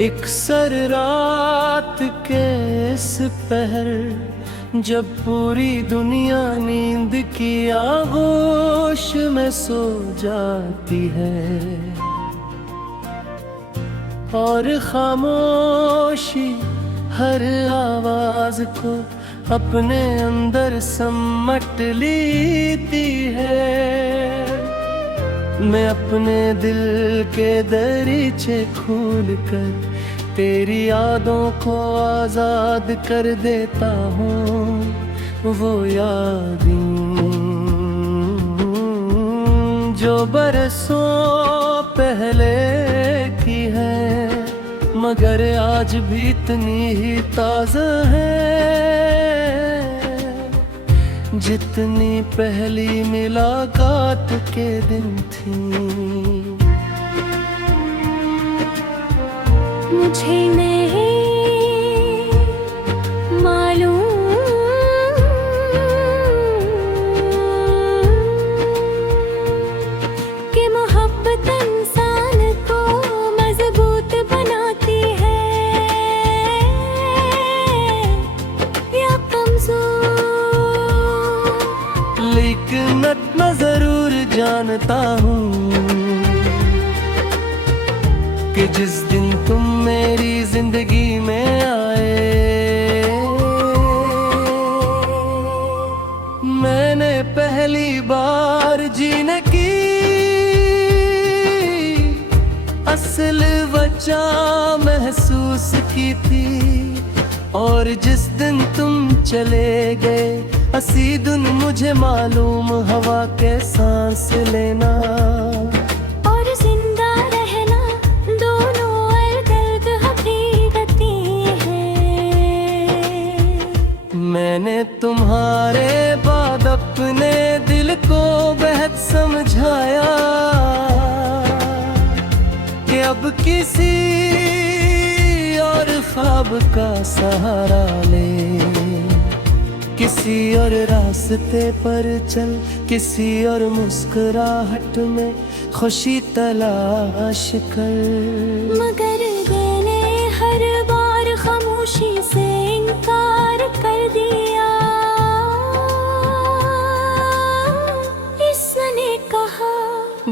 एक सर रात के इस पहर, जब पूरी दुनिया नींद की आगोश में सो जाती है और खामोशी हर आवाज को अपने अंदर समट लेती है। मैं अपने दिल के दरीचे खोल कर तेरी यादों को आजाद कर देता हूँ। वो यादें जो बरसों पहले की है, मगर आज भी इतनी ही ताज़ा है जितनी पहली मुलाकात के दिन थी। मुझे नहीं मालूम कि मोहब्बत इंसान को मजबूत बनाती है या कमजोर, लेकिन इतना जरूर जानता हूँ कि जिस दिन तुम मेरी जिंदगी में आए, मैंने पहली बार जीने की असल वजह महसूस की थी। और जिस दिन तुम चले गए हसी दिन मुझे मालूम हवा के सांस लेना और जिंदा रहना दोनों अलग हकीकतें हैं। मैंने तुम्हारे बाद अपने दिल को बेहद समझाया कि अब किसी और ख्वाब का सहारा ले, किसी और रास्ते पर चल, किसी और मुस्कुराहट में खुशी तलाश कर। मगर मैंने हर बार खामोशी से इनकार कर दिया। इसने कहा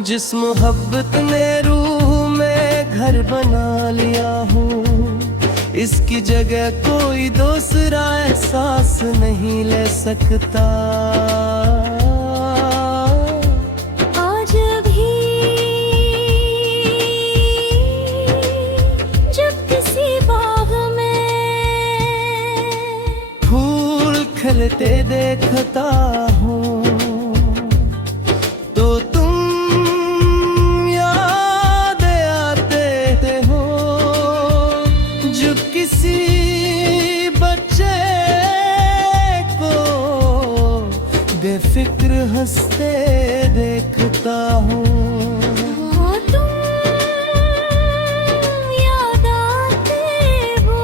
जिस मोहब्बत ने रूह में घर बना लिया हूँ, इसकी जगह कोई दूसरा एहसास नहीं ले सकता। आज भी जब किसी बाग में फूल खिलते देखता हूँ तो तुम याद आते हो। जब किसी बच्चे को बेफिक्र हंसते देखता हूँ, तुम याद आते हो।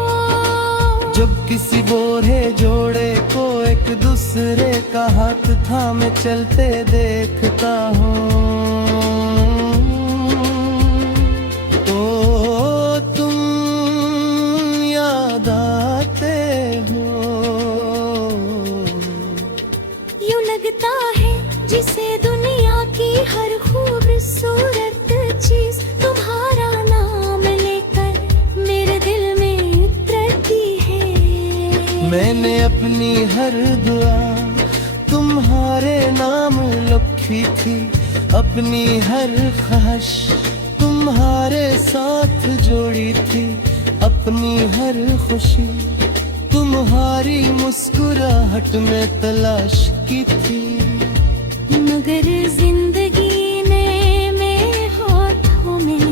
जब किसी बोरे जोड़े को एक दूसरे का हाथ थामे चलते देखता हूँ, तो तुम याद आते हो। यूं लगता है जिसे दुनिया की हर खूबसूरत चीज तुम्हारा नाम लेकर मेरे दिल में उतरती है। मैंने अपनी हर दुआ तुम्हारे नाम लिखी थी, अपनी हर ख्वाहिश तुम्हारे साथ जोड़ी थी, अपनी हर खुशी तुम्हारी मुस्कुराहट में तलाश की थी। मगर जिंदगी ने मेरे हाथों में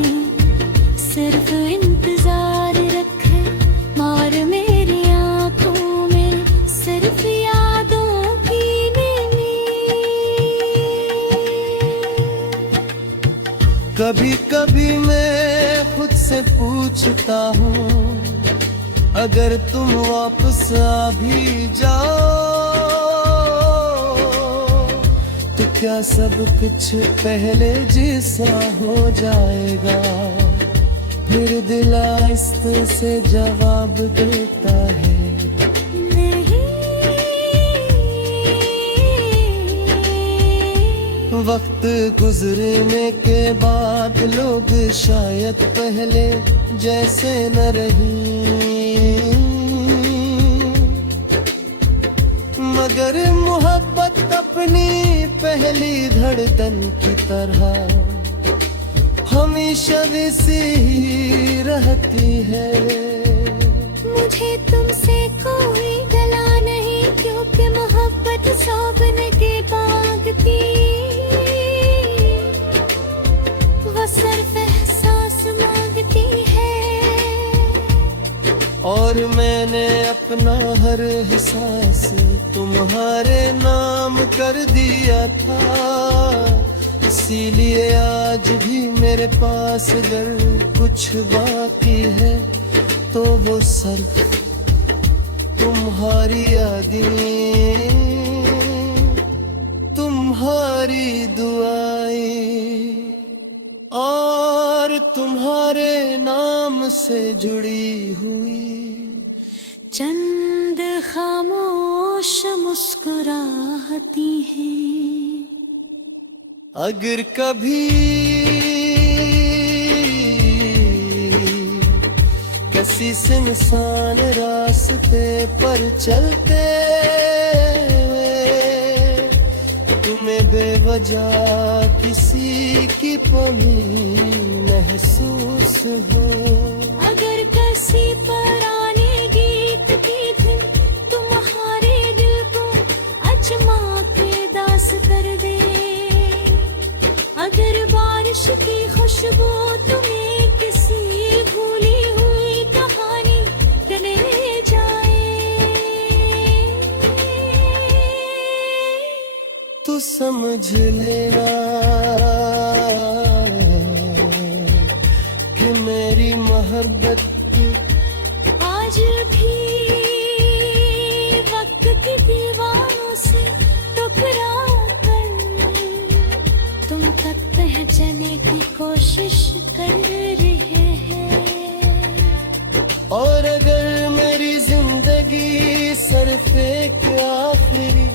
सिर्फ इंतजार रखा, और मेरी आंखों में सिर्फ यादों की नमी। कभी कभी मैं खुद से पूछता हूँ, अगर तुम वापस आ भी जाओ तो क्या सब कुछ पहले जैसा हो जाएगा। फिर दिल आहिस्ते से जवाब देता है, वक्त गुजरने के बाद लोग शायद पहले जैसे न रही, मगर मोहब्बत अपनी पहली धड़कन की तरह हमेशा वैसी ही रहती है। मुझे तुमसे कोई गला नहीं, क्योंकि मोहब्बत सौंपने के मांगती, वो सिर्फ एहसास मांगती है। और मैंने अपना हर एहसास तुम्हारे नाम कर दिया था, इसीलिए आज भी मेरे पास अगर कुछ बाकी है तो वो सिर्फ तुम्हारी यादें, तुम्हारी दुआएं और तुम्हारे नाम से जुड़ी हुई चंद खामोश मुस्कुराहती हैं। अगर कभी किसी सुनसान रास्ते पर चलते तुम्हें बेवजह किसी की कमी महसूस हो, अगर किसी पुराने गीत की धुन तुम्हारे दिल को अजमा के दास कर दे, अगर बारिश की खुशबू तुम्हें किसी भूली हुई कहानी ले जाए, तो समझ लेना कि मेरी मोहब्बत आज भी वक्त की दीवारों से टकरा कर तुम तक पहुंचने की कोशिश कर रहे हैं। और अगर मेरी जिंदगी सिर्फ एक आखिरी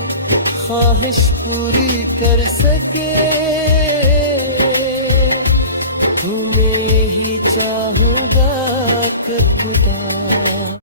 ख्वाहिश पूरी कर सके तो मैं यही चाहूँगा कि खुदा